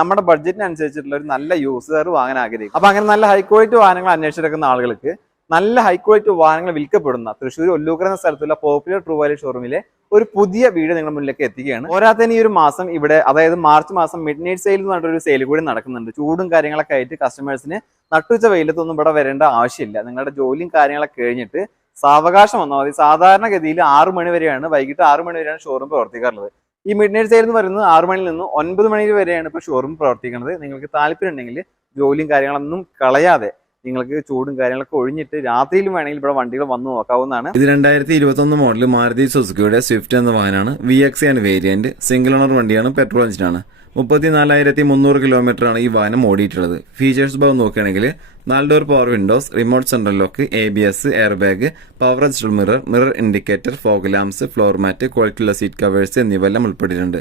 നമ്മുടെ ബഡ്ജറ്റിനനുസരിച്ചിട്ടുള്ള ഒരു നല്ല യൂസർ വാങ്ങാൻ ആഗ്രഹിക്കും. അപ്പൊ അങ്ങനെ നല്ല ഹൈ ക്വാളിറ്റി വാഹനങ്ങൾ അന്വേഷിച്ചെടുക്കുന്ന ആളുകൾക്ക് നല്ല ഹൈ ക്വാളിറ്റി വാഹനങ്ങൾ വിൽക്കപ്പെടുന്ന തൃശ്ശൂർ ഒല്ലൂക്കർ എന്ന സ്ഥലത്തുള്ള പോപ്പുലർ ട്രൂ വാലി ഷോറൂമിലെ ഒരു പുതിയ വീഡിയോ നിങ്ങളുടെ മുന്നിലേക്ക് എത്തിക്കുകയാണ്. പോരാത്തതിന് ഈ ഒരു മാസം ഇവിടെ അതായത് മാർച്ച് മാസം മിഡ് നൈറ്റ് സെയിൽ എന്ന് പറഞ്ഞൊരു സെയിൽ കൂടി നടക്കുന്നുണ്ട്. ചൂടും കാര്യങ്ങളൊക്കെ ആയിട്ട് കസ്റ്റമേഴ്സിന് നട്ടുച്ച വെയിലത്തൊന്നും ഇവിടെ വരേണ്ട ആവശ്യമില്ല. നിങ്ങളുടെ ജോലിയും കാര്യങ്ങളൊക്കെ കഴിഞ്ഞിട്ട് സാവകാശം വന്നാൽ മതി. സാധാരണഗതിയിൽ ആറു മണി വരെയാണ് വൈകിട്ട് ആറു മണി വരെയാണ് ഷോറൂം പ്രവർത്തിക്കാറുള്ളത്. ഈ മിഡ് നൈറ്റ് സെയിൽ എന്ന് പറയുന്നത് ആറ് മണിയിൽ നിന്ന് ഒൻപത് മണി വരെയാണ് ഇപ്പോൾ ഷോറൂം പ്രവർത്തിക്കുന്നത്. നിങ്ങൾക്ക് താല്പര്യം ഉണ്ടെങ്കിൽ ജോലിയും കാര്യങ്ങളൊന്നും കളയാതെ നിങ്ങൾക്ക് ചൂടും കാര്യങ്ങളൊക്കെ ഒഴിഞ്ഞിട്ട് രാത്രിയിലും വേണമെങ്കിൽ ഇവിടെ വണ്ടികൾ വന്നു നോക്കാവുന്നതാണ്. ഇത് രണ്ടായിരത്തി ഇരുപത്തൊന്ന് മോഡൽ മാരുതി സുസുക്കിയുടെ സ്വിഫ്റ്റ് എന്ന വാഹനമാണ്. വി എക്സ് ആണ് വേരിയന്റ് സിംഗിൾ ഓണർ വണ്ടിയാണ് പെട്രോൾ എഞ്ചിനാണ് മുപ്പത്തിനാലായിരത്തി മുന്നൂറ് കിലോമീറ്റർ ആണ് ഈ വാഹനം ഓടിയിട്ടുള്ളത്. ഫീച്ചേഴ്സ് ഭാഗം നോക്കുകയാണെങ്കിൽ നാല് door power windows remote central lock A B S air bag power adjustable mirror mirror indicator fog lamps floor mat ക്വാളിറ്റിയുള്ള സീറ്റ് കവേഴ്സ് എന്നിവയെല്ലാം ഉൾപ്പെട്ടിട്ടുണ്ട്.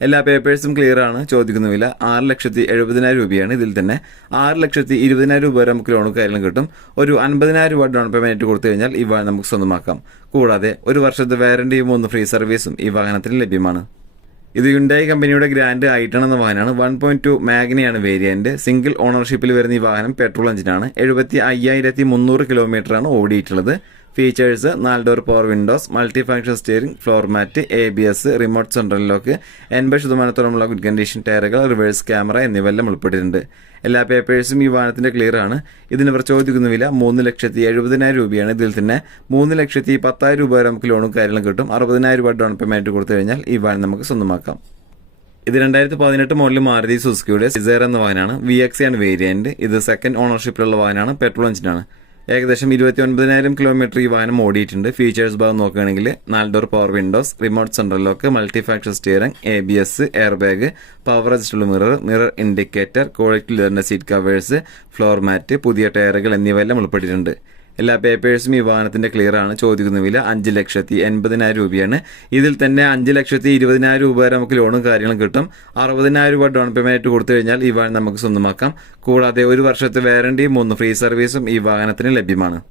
എല്ലാ പേപ്പേഴ്സും ക്ലിയർ ആണ്. ചോദിക്കുന്ന വില ആറ് ലക്ഷത്തി എഴുപതിനായിരം രൂപയാണ്. ഇതിൽ തന്നെ ആറ് ലക്ഷത്തി ഇരുപതിനായിരം രൂപ വരെ നമുക്ക് ലോൺ കാര്യം കിട്ടും. ഒരു അൻപതിനായിരം രൂപ ഡൗൺ പേയ്മെന്റ് കൊടുത്തു കഴിഞ്ഞാൽ ഈ വാഹനം നമുക്ക് സ്വന്തമാക്കാം. കൂടാതെ ഒരു വർഷത്തെ വാറന്റിയും മൂന്ന് ഫ്രീ സർവീസും ഈ വാഹനത്തിന് ലഭ്യമാണ്. ഇത് യുണ്ടായി കമ്പനിയുടെ ഗ്രാൻഡ് ഐട്ടൺ എന്ന വാഹനമാണ്. വൺ പോയിന്റ് ടു മാഗ്നയാണ് വേരിയന്റ് സിംഗിൾ ഓണർഷിപ്പിൽ വരുന്ന ഈ വാഹനം പെട്രോൾ എഞ്ചിനാണ് എഴുപത്തി അയ്യായിരത്തി മുന്നൂറ് കിലോമീറ്ററാണ് ഓടിയിട്ടുള്ളത്. ഫീച്ചേഴ്സ് നാല് door power windows multi function steering floor mat A B S remote central lock എൺപത് ശതമാനത്തോളമുള്ള ഗുഡ് കണ്ടീഷൻ ടയറുകൾ റിവേഴ്സ് ക്യാമറ എന്നിവയെല്ലാം ഉൾപ്പെട്ടിട്ടുണ്ട്. എല്ലാ പേപ്പേഴ്സും ഈ വാഹനത്തിന്റെ ക്ലിയർ ആണ്. ഇതിന് ഇവർ ചോദിക്കുന്ന വില മൂന്ന് ലക്ഷത്തി എഴുപതിനായിരം രൂപയാണ് ഇതിൽ തന്നെ. മൂന്ന് ലക്ഷത്തി പത്തായിരം രൂപ വരെ നമുക്ക് ലോണും കാര്യങ്ങളും കിട്ടും. അറുപതിനായിരം രൂപ ഡൗൺ പേയ്മെന്റ് കൊടുത്തു കഴിഞ്ഞാൽ ഈ വാഹനം നമുക്ക് സ്വന്തമാക്കാം. ഇത് രണ്ടായിരത്തി പതിനെട്ട് മോഡൽ മാരുതി സുസുക്കിയുടെ സിസേർ എന്ന വാഹനമാണ്. വി എക്സ് ആണ് വേരിയന്റ് ഇത് സെക്കൻഡ് ഓണർഷിപ്പിലുള്ള വാഹനമാണ്. പെട്രോൾ എഞ്ചിനാണ് ഏകദേശം ഇരുപത്തി ഒൻപതിനായിരം കിലോമീറ്റർ ഈ വാഹനം ഓടിയിട്ടുണ്ട്. ഫീച്ചേഴ്സ് ഭാഗം നോക്കുകയാണെങ്കിൽ നാല് door power windows remote central lock multi factor steering A B S air bag power adjustable mirror mirror indicator quality ലെതറിന്റെ seat covers floor mat പുതിയ ടയറുകൾ എന്നിവയെല്ലാം ഉൾപ്പെട്ടിട്ടുണ്ട്. എല്ലാ പേപ്പേഴ്സും ഈ വാഹനത്തിന്റെ ക്ലിയർ ആണ്. ചോദിക്കുന്ന വില അഞ്ച് ലക്ഷത്തി എൺപതിനായിരം രൂപയാണ്. ഇതിൽ തന്നെ അഞ്ച് ലക്ഷത്തി ഇരുപതിനായിരം രൂപ വരെ നമുക്ക് ലോണും കാര്യങ്ങളും കിട്ടും. അറുപതിനായിരം രൂപ ഡൗൺ പേയ്മെന്റ് കൊടുത്തു കഴിഞ്ഞാൽ ഈ വാഹനം നമുക്ക് സ്വന്തമാക്കാം. കൂടാതെ ഒരു വർഷത്തെ വാറണ്ടിയും മൂന്ന് ഫ്രീ സർവീസും ഈ വാഹനത്തിന് ലഭ്യമാണ്.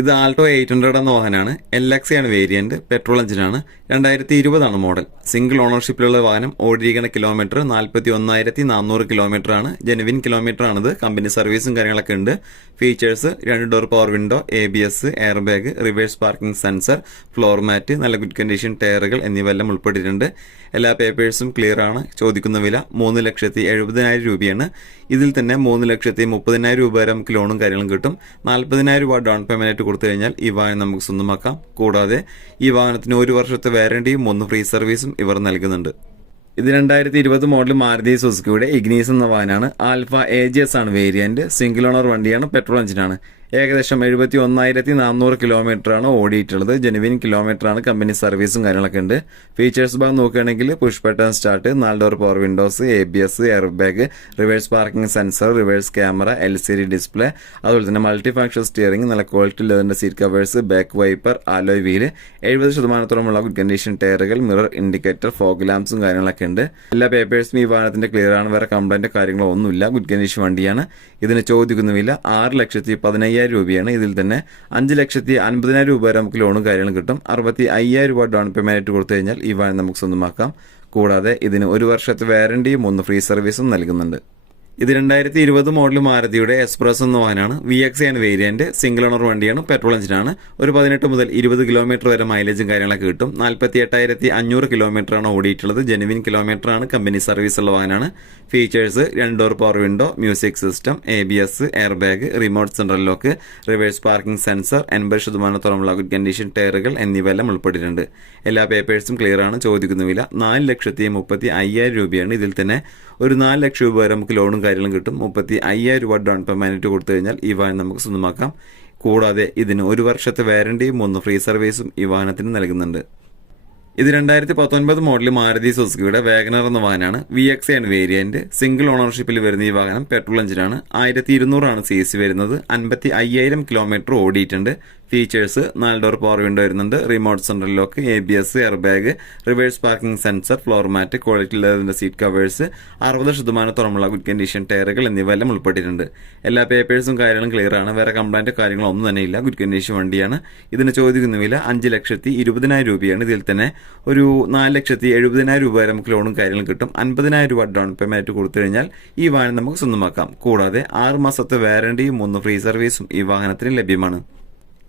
ഇത് ആൾട്ടോ എയ്റ്റ് ഹൺഡ്രഡ് എന്ന വാഹനമാണ്. എൽ ആണ് വേരിയന്റ് പെട്രോൾ എഞ്ചിനാണ് രണ്ടായിരത്തി ഇരുപതാണ് മോഡൽ സിംഗിൾ ഓണർഷിപ്പിലുള്ള വാഹനം ഓടിയിരിക്കുന്ന കിലോമീറ്റർ നാൽപ്പത്തി ഒന്നായിരത്തി നാനൂറ് കിലോമീറ്റർ ആണ്. ജെനുവിൻ കിലോമീറ്റർ ആണിത്. കമ്പനി സർവീസും കാര്യങ്ങളൊക്കെ ഉണ്ട്. ഫീച്ചേഴ്സ് രണ്ട് door power window A B S air bag reverse parking sensor floor mat നല്ല ഗുഡ് കണ്ടീഷൻ ടയറുകൾ എന്നിവയെല്ലാം ഉൾപ്പെട്ടിട്ടുണ്ട്. എല്ലാ പേപ്പേഴ്സും ക്ലിയർ ആണ്. ചോദിക്കുന്ന വില മൂന്ന് ലക്ഷത്തി എഴുപതിനായിരം രൂപയാണ്. ഇതിൽ തന്നെ മൂന്ന് ലക്ഷത്തി മുപ്പതിനായിരം രൂപ വരെ നമുക്ക് ലോണും കാര്യങ്ങളും കിട്ടും. നാൽപ്പതിനായിരം രൂപ ഡൗൺ പേയ്മെന്റ് കൊടുത്തു കഴിഞ്ഞാൽ ഈ വാഹനം നമുക്ക് സ്വന്തമാക്കാം. കൂടാതെ ഈ വാഹനത്തിന് ഒരു വർഷത്തെ വാരണ്ടിയും ഒന്ന് ഫ്രീ സർവീസും ഇവർ നൽകുന്നുണ്ട്. ഇത് രണ്ടായിരത്തി ഇരുപത് മോഡൽ മാരുതി സുസുക്കിയുടെ ഇഗ്നീസ് എന്ന വാഹനമാണ്. ആൽഫ എ ജി എസ് ആണ് വേരിയന്റ് സിംഗിൾ ഓണർ വണ്ടിയാണ് പെട്രോൾ എഞ്ചിനാണ് ഏകദേശം എഴുപത്തി ഒന്നായിരത്തി നാനൂറ് കിലോമീറ്റർ ആണ് ഓടിയിട്ടുള്ളത്. ജെനുവിൻ കിലോമീറ്റർ ആണ് കമ്പനി സർവീസും കാര്യങ്ങളൊക്കെ ഉണ്ട്. ഫീച്ചേഴ്സ് ഭാഗം നോക്കുകയാണെങ്കിൽ പുഷ് ബട്ടൺ സ്റ്റാർട്ട് നാല് door power windows A B S air bag reverse parking sensor reverse camera L C D display അതുപോലെ തന്നെ മൾട്ടി ഫംഗ്ഷൻ സ്റ്റിയറിംഗ് നല്ല quality ലെതറിന്റെ seat covers back wiper alloy wheel എഴുപത് ശതമാനത്തോളമുള്ള good condition ടയറുകൾ mirror indicator fog ലാംപ്സും കാര്യങ്ങളൊക്കെ ഉണ്ട്. എല്ലാ പേപ്പേഴ്സും ഈ വാഹനത്തിന്റെ ക്ലിയർ ആണ്. വേറെ കംപ്ലൈന്റ് കാര്യങ്ങളോ ഒന്നുമില്ല. ഗുഡ് കണ്ടീഷൻ വണ്ടിയാണ്. ഇതിന് ചോദിക്കുന്നുമില്ല ആറ് ലക്ഷത്തി പതിനയ്യായിരം രൂപയാണ്. ഇതിൽ തന്നെ അഞ്ച് ലക്ഷത്തി അൻപതിനായിരം രൂപ വരെ നമുക്ക് ലോണും കാര്യങ്ങളും കിട്ടും. അറുപത്തി അയ്യായിരം രൂപ ഡൗൺ പേയ്മെന്റ് കൊടുത്തു കഴിഞ്ഞാൽ ഈ വാഹനം നമുക്ക് സ്വന്തമാക്കാം. കൂടാതെ ഇതിന് ഒരു വർഷത്തെ വാറണ്ടിയും ഒന്ന് ഫ്രീ സർവീസും നൽകുന്നുണ്ട്. ഇത് രണ്ടായിരത്തി ഇരുപത് മോഡൽ മാരുതിയുടെ എക്സ്പ്രസ് എന്ന വാഹനമാണ്. V X N variant single owner വണ്ടിയാണ്. പെട്രോൾ എഞ്ചിനാണ് ഒരു പതിനെട്ട് മുതൽ ഇരുപത് കിലോമീറ്റർ വരെ മൈലേജും കാര്യങ്ങളൊക്കെ കിട്ടും. നാൽപ്പത്തി എട്ടായിരത്തി അഞ്ഞൂറ് കിലോമീറ്റർ ആണ് ഓടിയിട്ടുള്ളത്. ജെനുവിൻ കിലോമീറ്റർ ആണ്. കമ്പനി സർവീസ് ഉള്ള വാഹനമാണ്. ഫീച്ചേഴ്സ് രണ്ട് door power window music system A B S air bag remote central lock reverse parking sensor എൺപത് ശതമാനത്തോളമുള്ള ഗുഡ് കണ്ടീഷൻ ടയറുകൾ എന്നിവയെല്ലാം ഉൾപ്പെട്ടിട്ടുണ്ട്. എല്ലാ പേപ്പേഴ്സും ക്ലിയർ ആണ്. ചോദിക്കുന്ന വില നാല് ലക്ഷത്തി മുപ്പത്തി അയ്യായിരം രൂപയാണ്. ഇതിൽ തന്നെ ഒരു നാല് ലക്ഷം രൂപ വരെ നമുക്ക് ലോണും കാര്യങ്ങളും കിട്ടും. മുപ്പത്തി അയ്യായിരം രൂപ ഡൗൺ പേയ്മെന്റ് കൊടുത്തു കഴിഞ്ഞാൽ ഈ വാഹനം നമുക്ക് സ്വന്തമാക്കാം. കൂടാതെ ഇതിന് ഒരു വർഷത്തെ വാരണ്ടിയും ഒന്ന് ഫ്രീ സർവീസും ഈ വാഹനത്തിന് നൽകുന്നുണ്ട്. ഇത് രണ്ടായിരത്തി പത്തൊൻപത് മോഡൽ മാരുതി സുസുക്കിയുടെ വാഗനർ എന്ന വാഹനമാണ്. വി എക്സ് ആണ് വേരിയന്റ് സിംഗിൾ ഓണർഷിപ്പിൽ വരുന്ന ഈ വാഹനം പെട്രോൾ എഞ്ചിനാണ് ആയിരത്തി ഇരുന്നൂറാണ് സി സി വരുന്നത്. അൻപത്തി അയ്യായിരം കിലോമീറ്റർ ഓടിയിട്ടുണ്ട്. ഫീച്ചേഴ്സ് നാല് ഡോർ പവർ വിൻഡോ വരുന്നുണ്ട്. Remote central lock A B S air bag reverse parking sensor floor mat quality ലെതറിന്റെ seat covers അറുപത് ശതമാനത്തോളമുള്ള ഗുഡ് കണ്ടീഷൻ ടയറുകൾ എന്നിവ എല്ലാം ഉൾപ്പെട്ടിട്ടുണ്ട്. എല്ലാ പേപ്പേഴ്സും കാര്യങ്ങളും ക്ലിയർ ആണ്. വേറെ കംപ്ലൈന്റ് കാര്യങ്ങളോ ഒന്നും തന്നെ ഇല്ല. ഗുഡ് കണ്ടീഷൻ വണ്ടിയാണ്. ഇതിന് ചോദിക്കുന്ന വില അഞ്ച് ലക്ഷത്തി ഇരുപതിനായിരം രൂപയാണ്. ഇതിൽ തന്നെ ഒരു നാല് ലക്ഷത്തി എഴുപതിനായിരം രൂപ വരെ നമുക്ക് ലോണും കാര്യങ്ങളും കിട്ടും. അൻപതിനായിരം രൂപ ഡൗൺ പേമെന്റ് കൊടുത്തു കഴിഞ്ഞാൽ ഈ വാഹനം നമുക്ക് സ്വന്തമാക്കാം. കൂടാതെ ആറ് മാസത്തെ വാറണ്ടിയും മൂന്ന് ഫ്രീ സർവീസും ഈ വാഹനത്തിന് ലഭ്യമാണ്.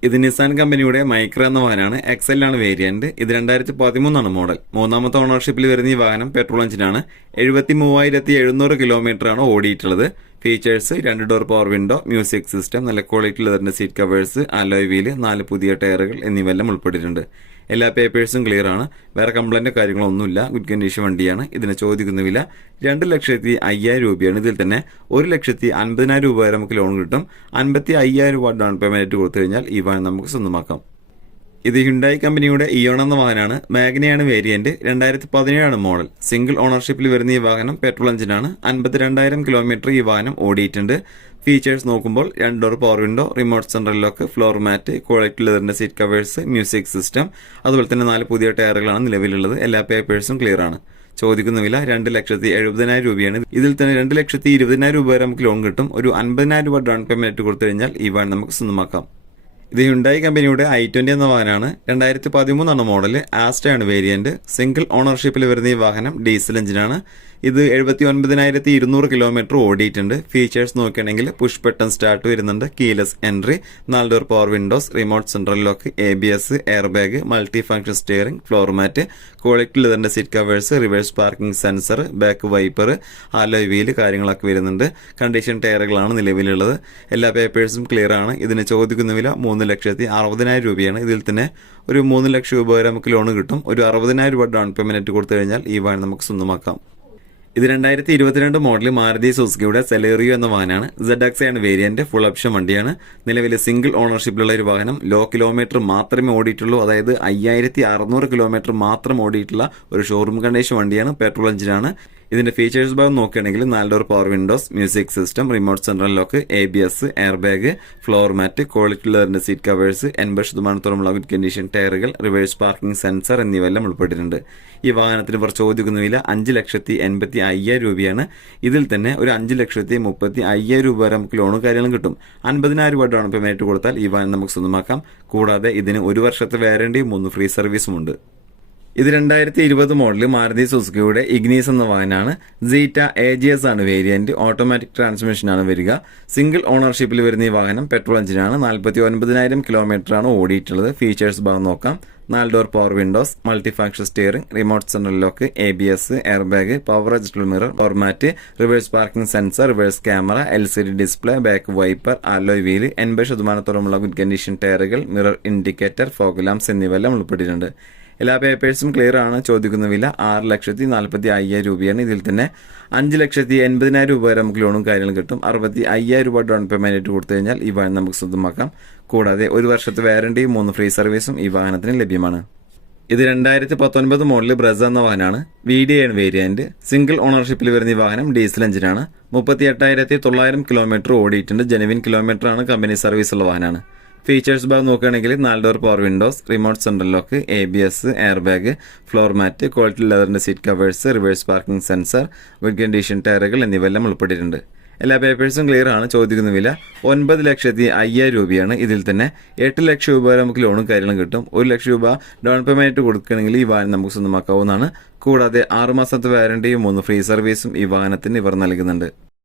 ഇത് നിസാൻ കമ്പനിയുടെ മൈക്ര എന്ന വാഹനമാണ്. എക്സൽ ആണ് വേരിയന്റ് ഇത് രണ്ടായിരത്തി പതിമൂന്നാണ് മോഡൽ മൂന്നാമത്തെ ഓണർഷിപ്പിൽ വരുന്ന ഈ വാഹനം പെട്രോൾ എഞ്ചിനാണ് എഴുപത്തി മൂവായിരത്തി എഴുന്നൂറ് കിലോമീറ്റർ ആണ് ഓടിയിട്ടുള്ളത്. ഫീച്ചേഴ്സ് രണ്ട് door power window music system നല്ല ക്വാളിറ്റി ലെതറിന്റെ സീറ്റ് കവേഴ്സ് അലോയ് വീൽ നാല് പുതിയ ടയറുകൾ എന്നിവയെല്ലാം ഉൾപ്പെട്ടിട്ടുണ്ട്. എല്ലാ പേപ്പേഴ്സും ക്ലിയർ ആണ്. വേറെ കംപ്ലൈന്റ് കാര്യങ്ങളൊന്നുമില്ല. ഗുഡ് കണ്ടീഷൻ വണ്ടിയാണ്. ഇതിന് ചോദിക്കുന്ന വില രണ്ട് ലക്ഷത്തി അയ്യായിരം രൂപയാണ്. ഇതിൽ തന്നെ ഒരു ലക്ഷത്തി അൻപതിനായിരം രൂപ വരെ നമുക്ക് ലോൺ കിട്ടും. അൻപത്തി അയ്യായിരം രൂപ ഡൗൺ പേയ്മെന്റ് കൊടുത്തു കഴിഞ്ഞാൽ ഈ വാഹനം നമുക്ക് സ്വന്തമാക്കാം. ഇത് ഹിണ്ടായി കമ്പനിയുടെ ഇയോൺ എന്ന വാഹനമാണ്. മാഗ്നയാണ് വേരിയന്റ് രണ്ടായിരത്തി പതിനേഴാണ് മോഡൽ സിംഗിൾ ഓണർഷിപ്പിൽ വരുന്ന ഈ വാഹനം പെട്രോൾ എഞ്ചിനാണ് അൻപത്തിരണ്ടായിരം കിലോമീറ്റർ ഈ വാഹനം ഓടിയിട്ടുണ്ട്. ഫീച്ചേഴ്സ് നോക്കുമ്പോൾ രണ്ട് door power window remote central lock floor mat quality ലെതറിന്റെ seat covers music system അതുപോലെ തന്നെ നാല് പുതിയ ടയറുകളാണ് നിലവിലുള്ളത്. എല്ലാ പേപ്പേഴ്സും ക്ലിയർ ആണ്. ചോദിക്കുന്ന വില രണ്ട് ലക്ഷത്തി എഴുപതിനായിരം രൂപയാണ്. ഇതിൽ തന്നെ രണ്ട് ലക്ഷത്തി ഇരുപതിനായിരം രൂപ വരെ നമുക്ക് ലോൺ കിട്ടും. ഒരു അൻപതിനായിരം രൂപ ഡൗൺ പേയ്മെന്റ് കൊടുത്തു കഴിഞ്ഞാൽ ഈ വാഹനം നമുക്ക് സ്വന്തമാക്കാം. ഇത് ഹുണ്ടായി കമ്പനിയുടെ ഐ ട്വന്റി എന്ന വാഹനമാണ്. രണ്ടായിരത്തി പതിമൂന്നാണ് മോഡൽ ആസ്റ്റയാണ് വേരിയന്റ് സിംഗിൾ ഓണർഷിപ്പിൽ വരുന്ന ഈ വാഹനം ഡീസൽ എഞ്ചിനാണ് ഇത് എഴുപത്തി ഒൻപതിനായിരത്തി ഇരുന്നൂറ് കിലോമീറ്റർ ഓടിയിട്ടുണ്ട്. ഫീച്ചേഴ്സ് നോക്കുകയാണെങ്കിൽ പുഷ് ബട്ടൺ സ്റ്റാർട്ട് വരുന്നുണ്ട്. കീലെസ് എൻട്രി നാല് door power windows remote central lock A B S air bag multi function steering floor mat quality ലെതറിന്റെ seat covers reverse parking sensor back wiper alloy wheel കാര്യങ്ങളൊക്കെ വരുന്നുണ്ട്. Condition ടയറുകളാണ് നിലവിലുള്ളത്. എല്ലാ പേപ്പേഴ്സും clear ആണ്. ഇതിന് ചോദിക്കുന്ന വില മൂന്ന് ലക്ഷത്തി അറുപതിനായിരം രൂപയാണ്. ഇതിൽ തന്നെ ഒരു മൂന്ന് ലക്ഷം രൂപ വരെ നമുക്ക് ലോൺ കിട്ടും. ഒരു അറുപതിനായിരം രൂപ ഡൗൺ പേയ്മെന്റ് കൊടുത്തു കഴിഞ്ഞാൽ ഈ വാഹനം നമുക്ക് സ്വന്തമാക്കാം. ഇത് രണ്ടായിരത്തി ഇരുപത്തിരണ്ട് മോഡൽ മാരുതി സുസുക്കിയുടെ സെലേറിയോ എന്ന വാഹനമാണ്. സെഡ് ആണ് വേരിയന്റ് ഫുൾ ഓപ്ഷൻ വണ്ടിയാണ്. നിലവിൽ സിംഗിൾ ഓണർഷിപ്പിലുള്ള ഒരു വാഹനം. ലോ കിലോമീറ്റർ മാത്രമേ ഓടിയിട്ടുള്ളൂ. അതായത് അയ്യായിരത്തി അറുന്നൂറ് കിലോമീറ്റർ മാത്രം ഓടിയിട്ടുള്ള ഒരു ഷോറൂം കണ്ടീഷൻ വണ്ടിയാണ്. പെട്രോൾ എഞ്ചിനാണ് ഇതിന്റെ ഫീച്ചേഴ്സ് ഭാഗം നോക്കുകയാണെങ്കിൽ നാല് door power windows music system remote central lock A B S air bag floor mat quality ലെതറിന്റെ seat covers എൺപത് ശതമാനത്തോളമുള്ള ഗുഡ് കണ്ടീഷൻ ടയറുകൾ റിവേഴ്സ് പാർക്കിംഗ് സെൻസർ എന്നിവയെല്ലാം ഉൾപ്പെട്ടിട്ടുണ്ട്. ഈ വാഹനത്തിന് കുറച്ച് ചോദിക്കുന്ന വില അഞ്ച് ലക്ഷത്തി എൺപത്തി അയ്യായിരം രൂപയാണ്. ഇതിൽ തന്നെ ഒരു അഞ്ച് ലക്ഷത്തി മുപ്പത്തി അയ്യായിരം രൂപ വരെ നമുക്ക് ലോണും കാര്യങ്ങളും കിട്ടും. അൻപതിനായിരം രൂപ ഡൗൺ പേയ്മെന്റ് കൊടുത്താൽ ഈ വാഹനം നമുക്ക് സ്വന്തമാക്കാം. കൂടാതെ ഇതിന് ഒരു വർഷത്തെ വാറണ്ടിയും മൂന്ന് ഫ്രീ സർവീസും ഉണ്ട്. ഇത് രണ്ടായിരത്തി ഇരുപത് മോഡൽ മാരുതി സുസുക്കിയുടെ ഇഗ്നീസ് എന്ന വാഹനമാണ്. സീറ്റ എ ജി എസ് ആണ് വേരിയന്റ് ഓട്ടോമാറ്റിക് ട്രാൻസ്മിഷൻ ആണ് വരിക. സിംഗിൾ ഓണർഷിപ്പിൽ വരുന്ന ഈ വാഹനം പെട്രോൾ എഞ്ചിനാണ് നാൽപ്പത്തി ഒൻപതിനായിരം കിലോമീറ്റർ ആണ് ഓടിയിട്ടുള്ളത്. ഫീച്ചേഴ്സ് ഭാഗം നോക്കാം. നാല് door power windows multi function steering remote central lock A B S air bag power adjustable mirror floor mat reverse parking sensor reverse camera L C D display back wiper alloy wheel എൺപത് ശതമാനത്തോളമുള്ള good condition ടയറുകൾ mirror indicator fog fog lamps എന്നിവയെല്ലാം ഉൾപ്പെട്ടിട്ടുണ്ട്. എല്ലാ പേപ്പേഴ്സും clear ആണ് ചോദിക്കുന്ന വില ആറ് ലക്ഷത്തി നാൽപ്പത്തി അയ്യായിരം രൂപയാണ്. ഇതിൽ തന്നെ അഞ്ച് ലക്ഷത്തി എൺപതിനായിരം രൂപ വരെ നമുക്ക് ലോണും കാര്യങ്ങളും കിട്ടും. അറുപത്തി അയ്യായിരം രൂപ ഡൗൺ പേയ്മെന്റ് ആയിട്ട് കൊടുത്തു കഴിഞ്ഞാൽ ഈ വാഹനം നമുക്ക് സ്വന്തമാക്കാം. കൂടാതെ ഒരു വർഷത്തെ വാറണ്ടിയും മൂന്ന് ഫ്രീ സർവീസും ഈ വാഹനത്തിന് ലഭ്യമാണ്. ഇത് രണ്ടായിരത്തി പത്തൊൻപത് മോഡൽ ബ്രസ എന്ന വാഹനമാണ്. വി ഡി ആണ് വേരിയന്റ് സിംഗിൾ ഓണർഷിപ്പിൽ വരുന്ന ഈ വാഹനം ഡീസൽ എഞ്ചിനാണ് മുപ്പത്തി എട്ടായിരത്തി തൊള്ളായിരം കിലോമീറ്റർ ഓടിയിട്ടുണ്ട്. ജനുവിൻ കിലോമീറ്റർ ആണ്. കമ്പനി സർവീസ് ഉള്ള വാഹനമാണ്. ഫീച്ചേഴ്സ് ഭാഗം നോക്കുകയാണെങ്കിൽ നാല് door power windows remote central lock A B S air bag floor mat quality ലെതറിന്റെ seat covers reverse parking sensor good condition ടയറുകൾ എന്നിവയെല്ലാം ഉൾപ്പെട്ടിട്ടുണ്ട്. എല്ലാ പേപ്പേഴ്സും ക്ലിയർ ആണ്. ചോദിക്കുന്ന വില ഒൻപത് ലക്ഷത്തി അയ്യായിരം രൂപയാണ്. ഇതിൽ തന്നെ എട്ട് ലക്ഷം രൂപ വരെ നമുക്ക് ലോണും കാര്യങ്ങളും കിട്ടും. ഒരു ലക്ഷം രൂപ ഡൗൺ പേയ്മെന്റ് കൊടുക്കുകയാണെങ്കിൽ ഈ വാഹനം നമുക്ക് സ്വന്തമാക്കാവുന്നതാണ്. കൂടാതെ ആറുമാസത്തെ വാരണ്ടിയും മൂന്ന് ഫ്രീ സർവീസും ഈ വാഹനത്തിന് ഇവർ നൽകുന്നുണ്ട്.